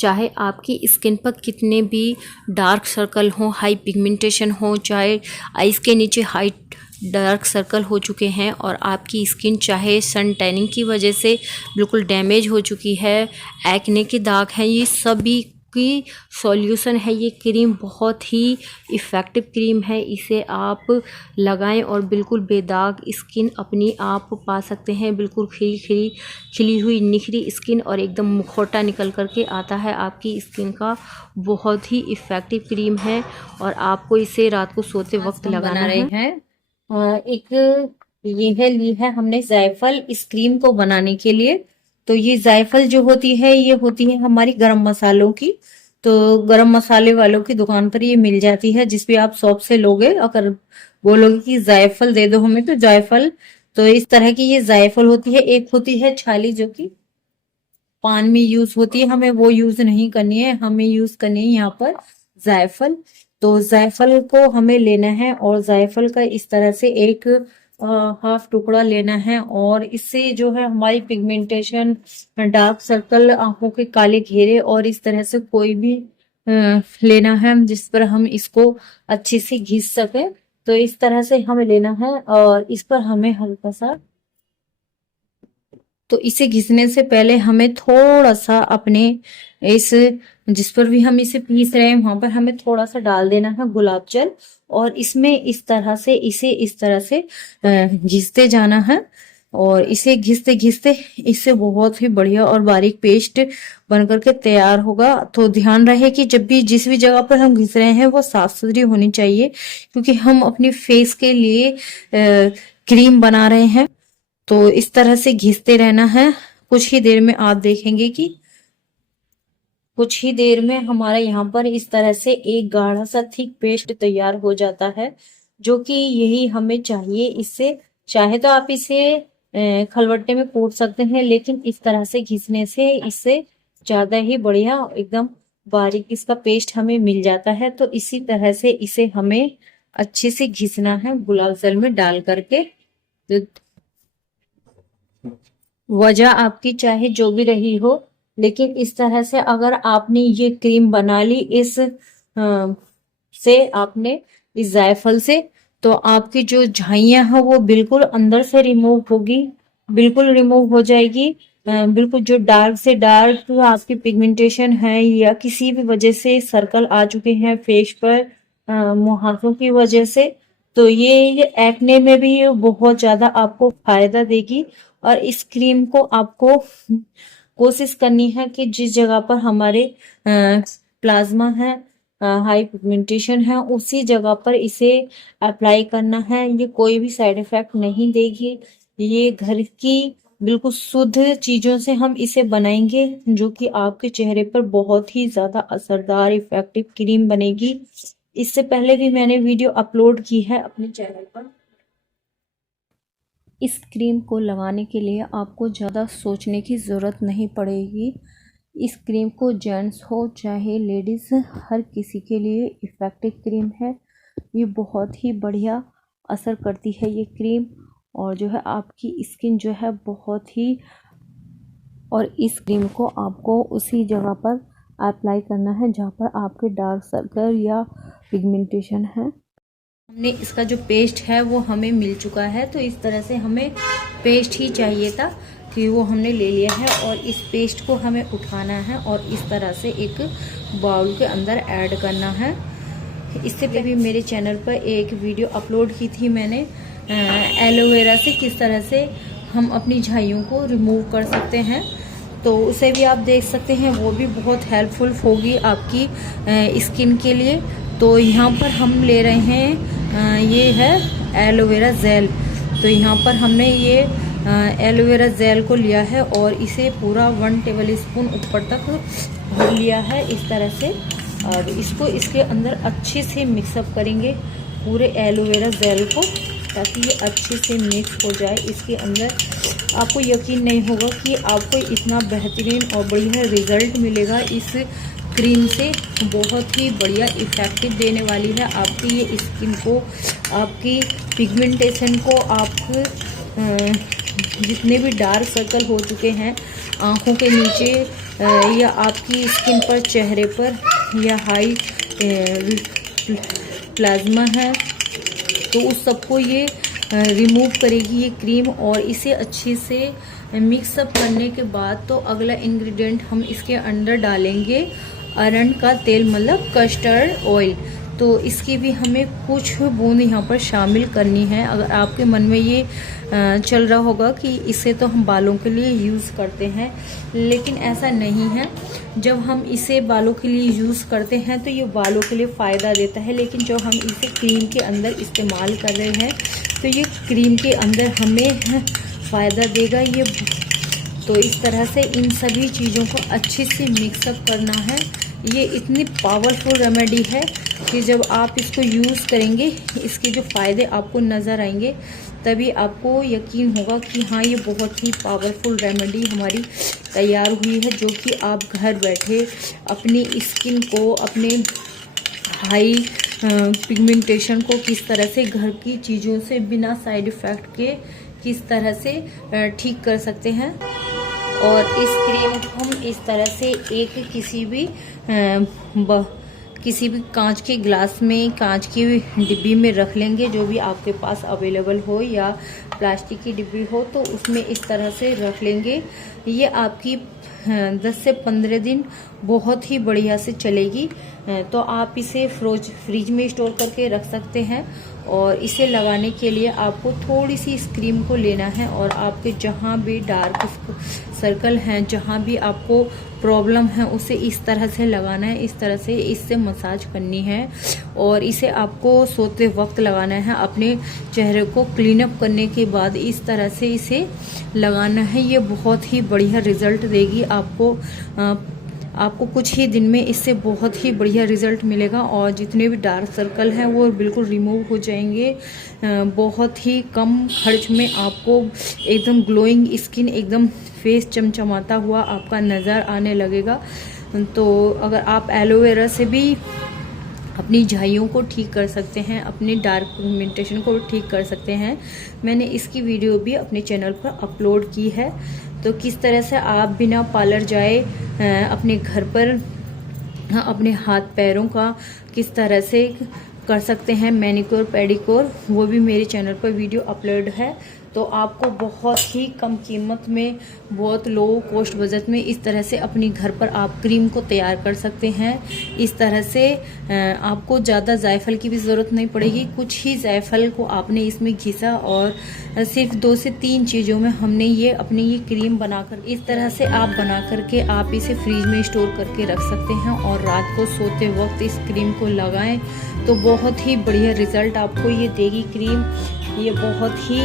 चाहे आपकी स्किन पर कितने भी डार्क सर्कल हो, हाई पिगमेंटेशन हो, चाहे आइज़ के नीचे हाई डार्क सर्कल हो चुके हैं और आपकी स्किन चाहे सन टैनिंग की वजह से बिल्कुल डैमेज हो चुकी है, एक्ने के दाग हैं, ये सभी की सॉल्यूशन है ये क्रीम। बहुत ही इफ़ेक्टिव क्रीम है, इसे आप लगाएं और बिल्कुल बेदाग स्किन अपनी आप पा सकते हैं। बिल्कुल खिली हुई निखरी स्किन और एकदम मुखौटा निकल कर के आता है आपकी स्किन का। बहुत ही इफ़ेक्टिव क्रीम है और आपको इसे रात को सोते वक्त लगाना रहे है। हैं एक ये है ली है हमने जायफल इस क्रीम को बनाने के लिए। तो ये जायफल जो होती है ये होती है हमारी गरम मसालों की। तो गरम मसाले वालों की दुकान पर ये मिल जाती है, जिस भी आप शॉप से लोगे, अगर बोलोगे कि जायफल दे दो हमें तो जायफल, तो इस तरह की ये जायफल होती है। एक होती है छाली जो कि पान में यूज होती है, हमें वो यूज नहीं करनी है, हमें यूज करनी है यहाँ पर जायफल। तो जायफल को हमें लेना है और जायफल का इस तरह से एक हाफ टुकड़ा लेना है और इससे जो है हमारी पिगमेंटेशन, डार्क सर्कल, आंखों के काले घेरे और इस तरह से कोई भी लेना है जिस पर हम इसको अच्छे से घिस सके। तो इस तरह से हमें लेना है और इस पर हमें हल्का सा, तो इसे घिसने से पहले हमें थोड़ा सा अपने इस, जिस पर भी हम इसे पीस रहे हैं वहां पर हमें थोड़ा सा डाल देना है गुलाब जल और इसमें इस तरह से इसे इस तरह से घिसते जाना है। और इसे घिसते घिसते इससे बहुत ही बढ़िया और बारीक पेस्ट बन करके तैयार होगा। तो ध्यान रहे कि जब भी जिस भी जगह पर हम घिस रहे हैं वो साफ सुथरी होनी चाहिए, क्योंकि हम अपनी फेस के लिए क्रीम बना रहे हैं। तो इस तरह से घिसते रहना है। कुछ ही देर में आप देखेंगे कि कुछ ही देर में हमारा यहाँ पर इस तरह से एक गाढ़ा सा थिक पेस्ट तैयार हो जाता है, जो कि यही हमें चाहिए। इससे चाहे तो आप इसे खलबट्टे में कूट सकते हैं, लेकिन इस तरह से घिसने से इससे ज्यादा ही बढ़िया एकदम बारीक इसका पेस्ट हमें मिल जाता है। तो इसी तरह से इसे हमें अच्छे से घिसना है गुलाब जल में डाल करके। तो वजह आपकी चाहे जो भी रही हो, लेकिन इस तरह से अगर आपने ये क्रीम बना ली इस से आपने इस जायफल से, तो आपकी जो झाइयां हैं वो बिल्कुल अंदर से रिमूव होगी, बिल्कुल रिमूव हो जाएगी। बिल्कुल जो डार्क से डार्क आपकी पिगमेंटेशन है या किसी भी वजह से सर्कल आ चुके हैं फेस पर मुहासों की वजह से, तो ये एक्ने में भी ये बहुत ज्यादा आपको फायदा देगी। और इस क्रीम को आपको कोशिश करनी है कि जिस जगह पर हमारे प्लाज्मा है, हाई पिगमेंटेशन है, उसी जगह पर इसे अप्लाई करना है। ये कोई भी साइड इफेक्ट नहीं देगी। ये घर की बिल्कुल शुद्ध चीजों से हम इसे बनाएंगे, जो कि आपके चेहरे पर बहुत ही ज्यादा असरदार इफेक्टिव क्रीम बनेगी। इससे पहले भी मैंने वीडियो अपलोड की है अपने चैनल पर। इस क्रीम को लगाने के लिए आपको ज़्यादा सोचने की ज़रूरत नहीं पड़ेगी। इस क्रीम को जेंट्स हो चाहे लेडीज़, हर किसी के लिए इफ़ेक्टिव क्रीम है। ये बहुत ही बढ़िया असर करती है ये क्रीम, और जो है आपकी स्किन जो है बहुत ही, और इस क्रीम को आपको उसी जगह पर अप्लाई करना है जहाँ पर आपके डार्क सर्कल या पिगमेंटेशन है। हमने इसका जो पेस्ट है वो हमें मिल चुका है, तो इस तरह से हमें पेस्ट ही चाहिए था कि वो हमने ले लिया है। और इस पेस्ट को हमें उठाना है और इस तरह से एक बाउल के अंदर ऐड करना है। इससे पहले भी मेरे चैनल पर एक वीडियो अपलोड की थी मैंने एलोवेरा से किस तरह से हम अपनी झाइयों को रिमूव कर सकते हैं, तो उसे भी आप देख सकते हैं। वो भी बहुत हेल्पफुल होगी आपकी स्किन के लिए। तो यहाँ पर हम ले रहे हैं ये है एलोवेरा जेल। तो यहाँ पर हमने ये एलोवेरा जेल को लिया है और इसे पूरा 1 टेबल स्पून ऊपर तक भर लिया है इस तरह से। और इसको इसके अंदर अच्छे से मिक्सअप करेंगे पूरे एलोवेरा जेल को, ताकि ये अच्छे से मिक्स हो जाए इसके अंदर। आपको यकीन नहीं होगा कि आपको इतना बेहतरीन और बढ़िया रिजल्ट मिलेगा इस क्रीम से। बहुत ही बढ़िया इफेक्टिव देने वाली है आपकी ये स्किन को, आपकी पिगमेंटेशन को, आप जितने भी डार्क सर्कल हो चुके हैं आँखों के नीचे या आपकी स्किन पर, चेहरे पर या हाई प्लाज्मा है तो उस सबको ये रिमूव करेगी ये क्रीम। और इसे अच्छे से मिक्सअप करने के बाद तो अगला इंग्रेडिएंट हम इसके अंदर डालेंगे अरंड का तेल, मतलब कस्टर्ड ऑयल। तो इसकी भी हमें कुछ बूंद यहाँ पर शामिल करनी है। अगर आपके मन में ये चल रहा होगा कि इसे तो हम बालों के लिए यूज़ करते हैं, लेकिन ऐसा नहीं है। जब हम इसे बालों के लिए यूज़ करते हैं तो ये बालों के लिए फ़ायदा देता है, लेकिन जो हम इसे क्रीम के अंदर इस्तेमाल कर रहे हैं तो ये क्रीम के अंदर हमें फ़ायदा देगा ये। तो इस तरह से इन सभी चीज़ों को अच्छे से मिक्सअप करना है। ये इतनी पावरफुल रेमेडी है कि जब आप इसको यूज़ करेंगे इसके जो फ़ायदे आपको नज़र आएंगे तभी आपको यकीन होगा कि हाँ ये बहुत ही पावरफुल रेमेडी हमारी तैयार हुई है, जो कि आप घर बैठे अपनी स्किन को, अपने हाई पिगमेंटेशन को किस तरह से घर की चीज़ों से बिना साइड इफ़ेक्ट के किस तरह से ठीक कर सकते हैं। और इस क्रीम को हम इस तरह से एक किसी भी कांच के ग्लास में, कांच की डिब्बी में रख लेंगे, जो भी आपके पास अवेलेबल हो, या प्लास्टिक की डिब्बी हो तो उसमें इस तरह से रख लेंगे। ये आपकी 10 से 15 दिन बहुत ही बढ़िया से चलेगी। तो आप इसे फ्रिज में स्टोर करके रख सकते हैं। और इसे लगाने के लिए आपको थोड़ी सी इस क्रीम को लेना है और आपके जहाँ भी डार्क सर्कल हैं, जहाँ भी आपको प्रॉब्लम है, उसे इस तरह से लगाना है, इस तरह से इससे मसाज करनी है। और इसे आपको सोते वक्त लगाना है। अपने चेहरे को क्लीन अप करने के बाद इस तरह से इसे लगाना है। ये बहुत ही बढ़िया रिजल्ट देगी आपको कुछ ही दिन में इससे बहुत ही बढ़िया रिजल्ट मिलेगा। और जितने भी डार्क सर्कल हैं वो बिल्कुल रिमूव हो जाएंगे। बहुत ही कम खर्च में आपको एकदम ग्लोइंग स्किन, एकदम फेस चमचमाता हुआ आपका नज़र आने लगेगा। तो अगर आप एलोवेरा से भी अपनी झाइयों को ठीक कर सकते हैं, अपनी डार्क पिगमेंटेशन को ठीक कर सकते हैं। मैंने इसकी वीडियो भी अपने चैनल पर अपलोड की है। तो किस तरह से आप बिना पार्लर जाए अपने घर पर अपने हाथ पैरों का किस तरह से कर सकते हैं मैनिक्योर पेडिक्योर, वो भी मेरे चैनल पर वीडियो अपलोड है। तो आपको बहुत ही कम कीमत में, बहुत लो कॉस्ट बजट में इस तरह से अपनी घर पर आप क्रीम को तैयार कर सकते हैं। इस तरह से आपको ज़्यादा जायफल की भी ज़रूरत नहीं पड़ेगी। कुछ ही जायफल को आपने इसमें घिसा और सिर्फ 2 से 3 चीज़ों में हमने ये अपनी ये क्रीम बनाकर, इस तरह से आप बना करके आप इसे फ्रिज में स्टोर करके रख सकते हैं। और रात को सोते वक्त इस क्रीम को लगाएं तो बहुत ही बढ़िया रिजल्ट आपको ये देगी क्रीम। ये बहुत ही